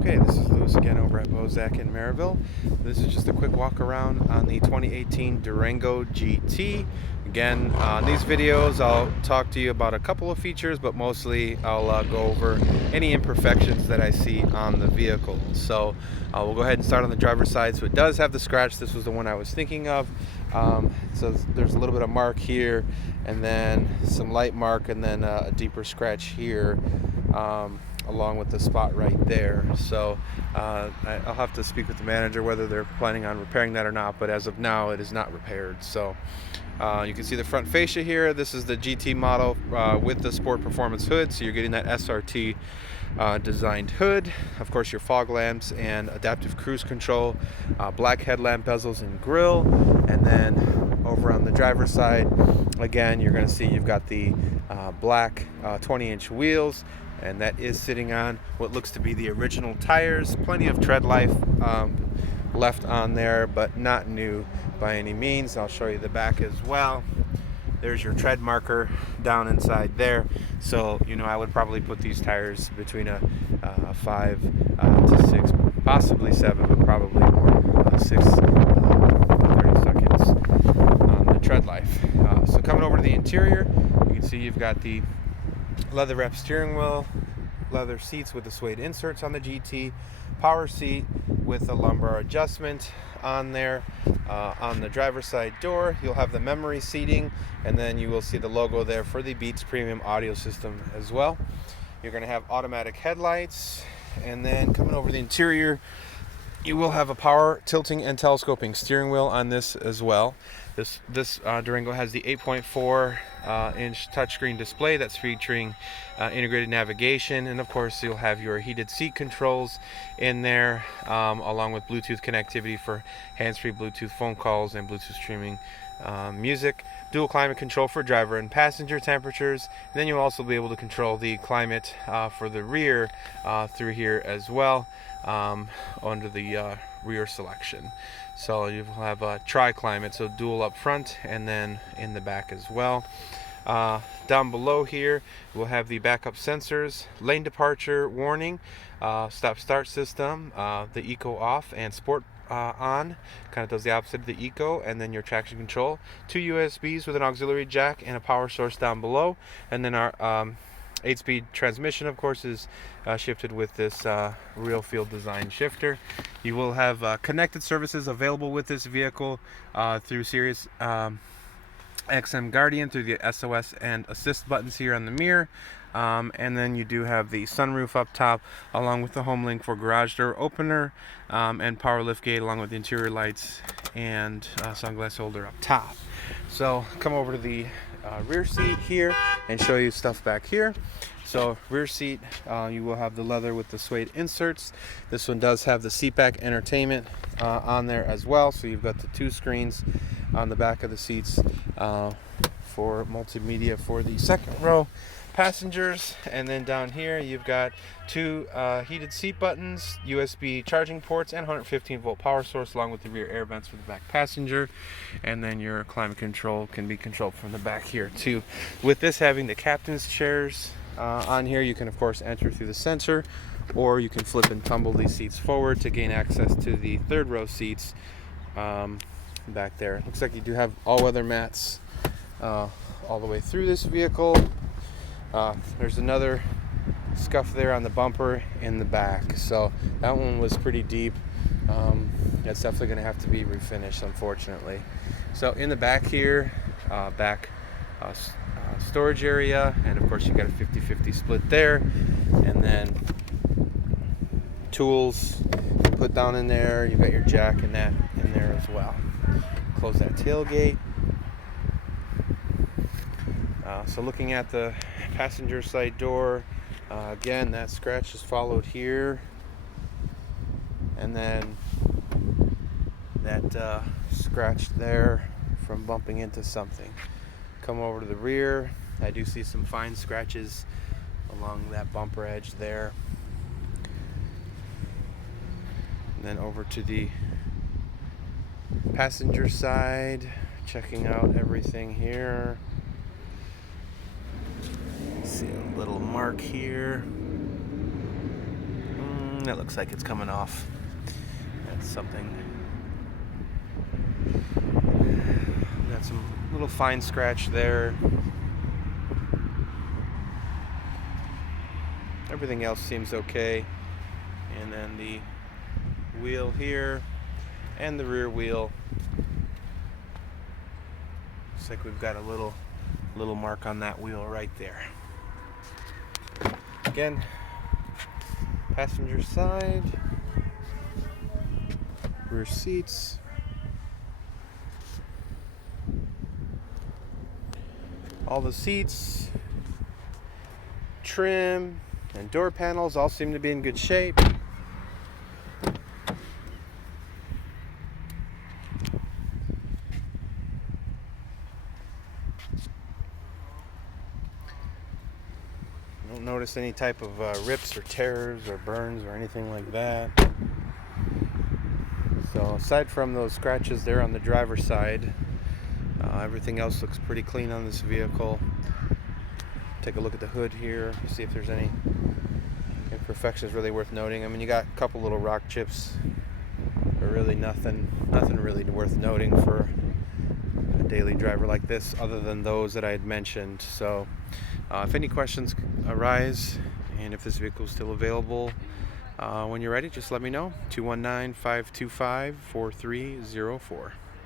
Okay, this is Lewis again over at Bosak in Maryville. This is just a quick walk around on the 2018 Durango GT. Again, on these videos I'll talk to you about a couple of features, but mostly I'll go over any imperfections that I see on the vehicle. So we'll go ahead and start on the driver's side. So it does have the scratch. This was the one I was thinking of. So there's a little bit of mark here, and then some light mark, and then a deeper scratch here. Along with the spot right there. So I'll have to speak with the manager whether they're planning on repairing that or not, but as of now it is not repaired. So you can see the front fascia here. This is the GT model with the Sport Performance hood, so you're getting that SRT designed hood. Of course, your fog lamps and adaptive cruise control, black headlamp bezels and grille. And then over on the driver's side, again, you're going to see you've got the black 20-inch wheels, and that is sitting on what looks to be the original tires. Plenty of tread life left on there, but not new by any means. I'll show you the back as well. There's your tread marker down inside there. So, I would probably put these tires between a 5 to 6, possibly 7, but probably more 6 30 seconds on the tread life. So coming over to the interior, you can see you've got the leather wrapped steering wheel, leather seats with the suede inserts on the GT, power seat with the lumbar adjustment on there. On the driver's side door, you'll have the memory seating, and then you will see the logo there for the Beats premium audio system as well. You're going to have automatic headlights, and then coming over the interior, you will have a power tilting and telescoping steering wheel on this as well. This Durango has the 8.4 inch touchscreen display that's featuring integrated navigation, and of course you'll have your heated seat controls in there, along with Bluetooth connectivity for hands-free Bluetooth phone calls and Bluetooth streaming music. Dual climate control for driver and passenger temperatures. And then you'll also be able to control the climate for the rear through here as well, under the rear selection. So you will have a tri-climate, so dual up front and then in the back as well. Down below here we'll have the backup sensors, lane departure warning, stop start system, the eco off and sport on, kind of does the opposite of the eco, and then your traction control, 2 USBs with an auxiliary jack and a power source down below, and then our 8-speed transmission, of course, is shifted with this real field design shifter. You will have connected services available with this vehicle through Sirius XM Guardian, through the SOS and assist buttons here on the mirror. And then you do have the sunroof up top, along with the home link for garage door opener, and power lift gate, along with the interior lights and sunglass holder up top. So come over to the rear seat here and show you stuff back here. So rear seat, you will have the leather with the suede inserts. This one does have the seat back entertainment on there as well. So you've got the 2 screens on the back of the seats for multimedia for the second row passengers. And then down here you've got 2 heated seat buttons, USB charging ports, and 115-volt power source, along with the rear air vents for the back passenger. And then your climate control can be controlled from the back here too. With this having the captain's chairs on here, you can of course enter through the sensor, or you can flip and tumble these seats forward to gain access to the 3rd row seats back there. Looks like you do have all-weather mats all the way through this vehicle. There's another scuff there on the bumper in the back, so that one was pretty deep. That's definitely going to have to be refinished, unfortunately. So in the back here, storage area, and of course you got a 50-50 split there, and then tools put down in there. You got your jack and that in there as well. Close that tailgate. So looking at the passenger side door, again, that scratch is followed here, and then that scratch there from bumping into something. Come over to the rear, I do see some fine scratches along that bumper edge there. And then over to the passenger side, checking out everything here. See a little mark here. That looks like it's coming off. That's something. Got some little fine scratch there. Everything else seems okay. And then the wheel here and the rear wheel. Looks like we've got a little mark on that wheel right there. Again, passenger side, rear seats. All the seats, trim, and door panels all seem to be in good shape. Don't notice any type of rips or tears or burns or anything like that. So aside from those scratches there on the driver's side, everything else looks pretty clean on this vehicle. Take a look at the hood here, see if there's any imperfections really worth noting. I mean, you got a couple little rock chips, but really nothing really worth noting for a daily driver like this, other than those that I had mentioned. So if any questions arise, and if this vehicle is still available, when you're ready, just let me know. 219-525-4304.